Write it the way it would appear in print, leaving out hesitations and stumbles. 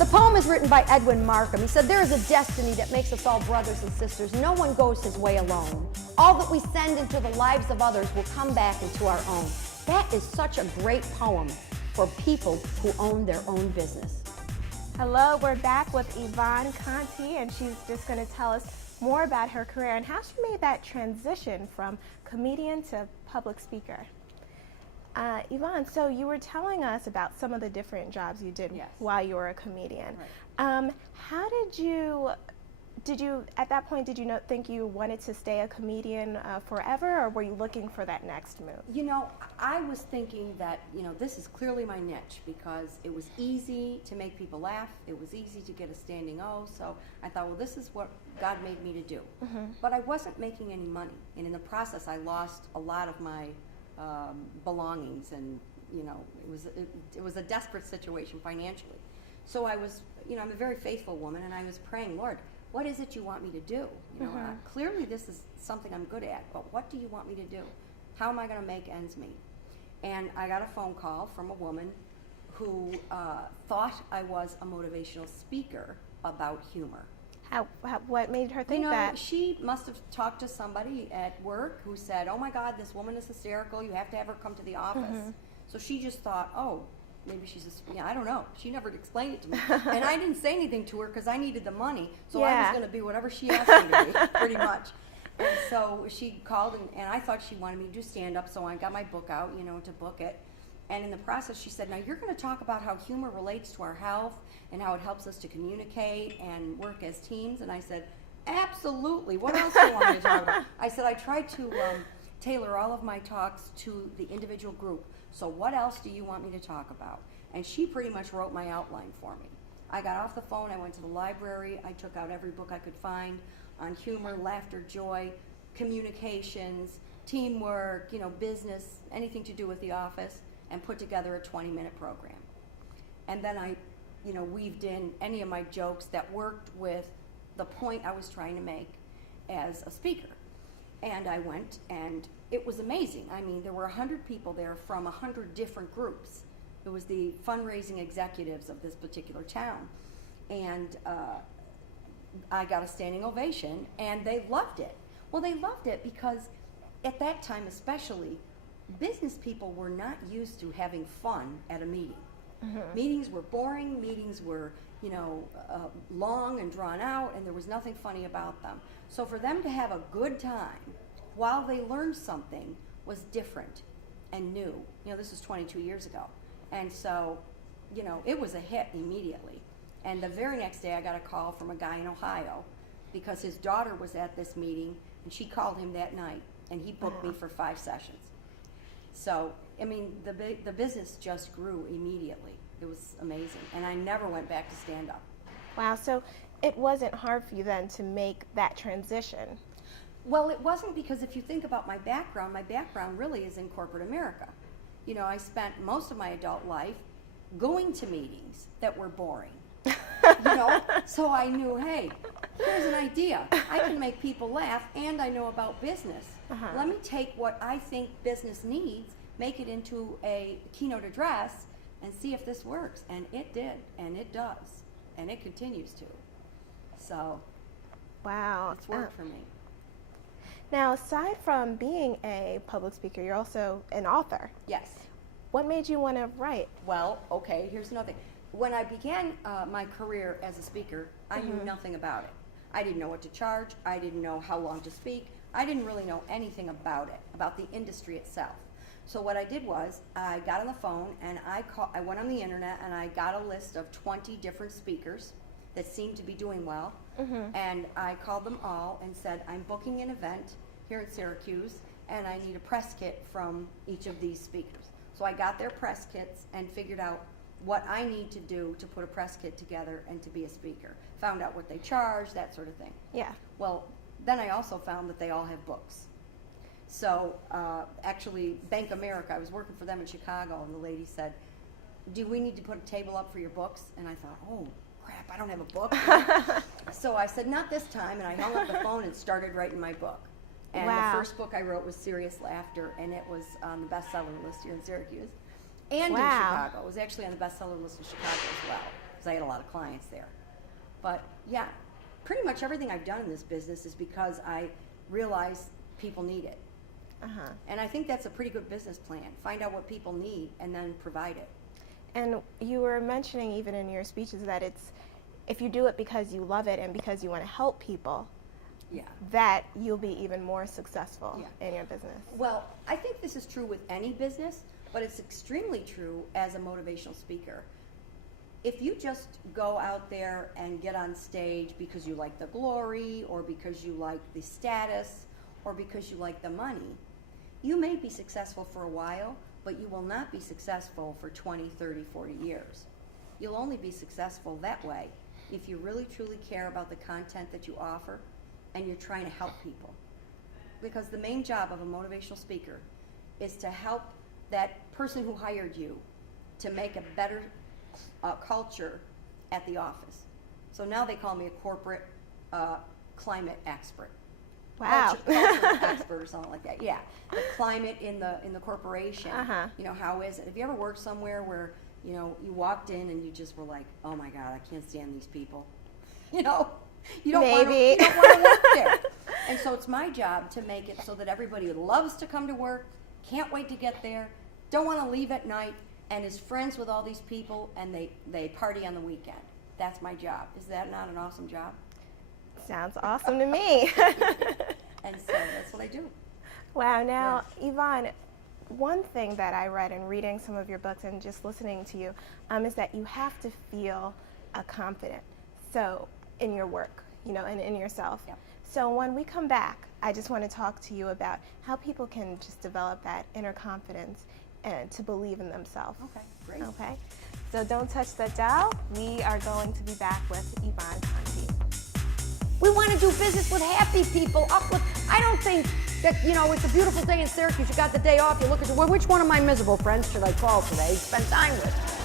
The poem is written by Edwin Markham. He said, "There is a destiny that makes us all brothers and sisters. No one goes his way alone. All that we send into the lives of others will come back into our own." That is such a great poem for people who own their own business. Hello, we're back with Yvonne Conti, and she's just going to tell us more about her career and how she made that transition from comedian to public speaker. Yvonne, so you were telling us about some of the different jobs you did while you were a comedian. Right. How did you, at that point, did you think you wanted to stay a comedian forever, or were you looking for that next move? You know, I was thinking that, this is clearly my niche because it was easy to make people laugh. It was easy to get a standing O. So I thought, well, this is what God made me to do. But I wasn't making any money. And in the process, I lost a lot of my belongings, and it was a desperate situation financially. So I was, I'm a very faithful woman, and I was praying, Lord, what is it you want me to do? Clearly this is something I'm good at, but what do you want me to do? How am I going to make ends meet? And I got a phone call from a woman who thought I was a motivational speaker about humor. What made her think that? She must have talked to somebody at work who said, "Oh my God, this woman is hysterical. You have to have her come to the office." So she just thought, "Oh, maybe she's I don't know." She never explained it to me. And I didn't say anything to her because I needed the money. So I was going to be whatever she asked me to be, pretty much. And so she called, and I thought she wanted me to do stand-up, so I got my book out, to book it. And in the process, she said, "Now you're going to talk about how humor relates to our health and how it helps us to communicate and work as teams." And I said, "Absolutely. What else do you want me to talk about?" I said, "I try to tailor all of my talks to the individual group. So what else do you want me to talk about?" And she pretty much wrote my outline for me. I got off the phone. I went to the library. I took out every book I could find on humor, laughter, joy, communications, teamwork, business, anything to do with the office, and put together a 20-minute program. And then I, weaved in any of my jokes that worked with the point I was trying to make as a speaker. And I went, and it was amazing. I mean, there were 100 people there from 100 different groups. It was the fundraising executives of this particular town. And I got a standing ovation, and they loved it. Well, they loved it because at that time especially, business people were not used to having fun at a meeting. Meetings were boring, meetings were, long and drawn out, and there was nothing funny about them. So for them to have a good time while they learned something was different and new. This is 22 years ago. And so, it was a hit immediately. And the very next day I got a call from a guy in Ohio because his daughter was at this meeting, and she called him that night, and he booked me for 5 sessions. So, I mean, the business just grew immediately. It was amazing. And I never went back to stand-up. Wow, so it wasn't hard for you then to make that transition? Well, it wasn't, because if you think about my background really is in corporate America. I spent most of my adult life going to meetings that were boring. So I knew, hey, here's an idea. I can make people laugh, and I know about business. Let me take what I think business needs, make it into a keynote address, and see if this works. And it did, and it does, and it continues to. So, wow, it's worked for me. Now, aside from being a public speaker, you're also an author. Yes. What made you want to write? Well, okay, here's another thing. When I began my career as a speaker, I knew nothing about it. I didn't know what to charge. I didn't know how long to speak. I didn't really know anything about it, about the industry itself. So what I did was I got on the phone, and I went on the internet, and I got a list of 20 different speakers that seemed to be doing well. And I called them all and said, "I'm booking an event here in Syracuse, and I need a press kit from each of these speakers." So I got their press kits and figured out what I need to do to put a press kit together and to be a speaker. Found out what they charge, that sort of thing. Yeah. Well, then I also found that they all have books. So actually, Bank America, I was working for them in Chicago, and the lady said, "Do we need to put a table up for your books?" And I thought, oh, crap, I don't have a book. So I said, "Not this time," and I hung up the phone and started writing my book. And the first book I wrote was Serious Laughter, and it was on the bestseller list here in Syracuse and in Chicago. It was actually on the bestseller list in Chicago as well. because I had a lot of clients there. But yeah, pretty much everything I've done in this business is because I realized people need it. And I think that's a pretty good business plan. Find out what people need and then provide it. And you were mentioning even in your speeches that if you do it because you love it and because you want to help people, Yeah. that you'll be even more successful in your business. Well, I think this is true with any business, but it's extremely true as a motivational speaker. If you just go out there and get on stage because you like the glory or because you like the status or because you like the money, you may be successful for a while, but you will not be successful for 20, 30, 40 years. You'll only be successful that way if you really truly care about the content that you offer and you're trying to help people. Because the main job of a motivational speaker is to help that person who hired you to make a better culture at the office. So now they call me a corporate climate expert. Wow. Culture expert or something like that. Yeah, the climate in the corporation. You know, how is it? Have you ever worked somewhere where, you know, you walked in and you just were like, oh my God, I can't stand these people. You know, you don't want to work there. And so it's my job to make it so that everybody loves to come to work, can't wait to get there, don't want to leave at night, and is friends with all these people, and they party on the weekend. That's my job. Is that not an awesome job? Sounds awesome to me. And so that's what I do. Wow. Now, Yvonne, one thing that I read in reading some of your books and just listening to you is that you have to feel confident in your work, you know, and in yourself. Yep. So when we come back, I just want to talk to you about how people can just develop that inner confidence and to believe in themselves. Okay, great. Okay. So don't touch that dial. We are going to be back with Yvonne Conti. We want to do business with happy people. I don't think that, you know, it's a beautiful day in Syracuse. You got the day off. You look at well, which one of my miserable friends should I call today? Spend time with.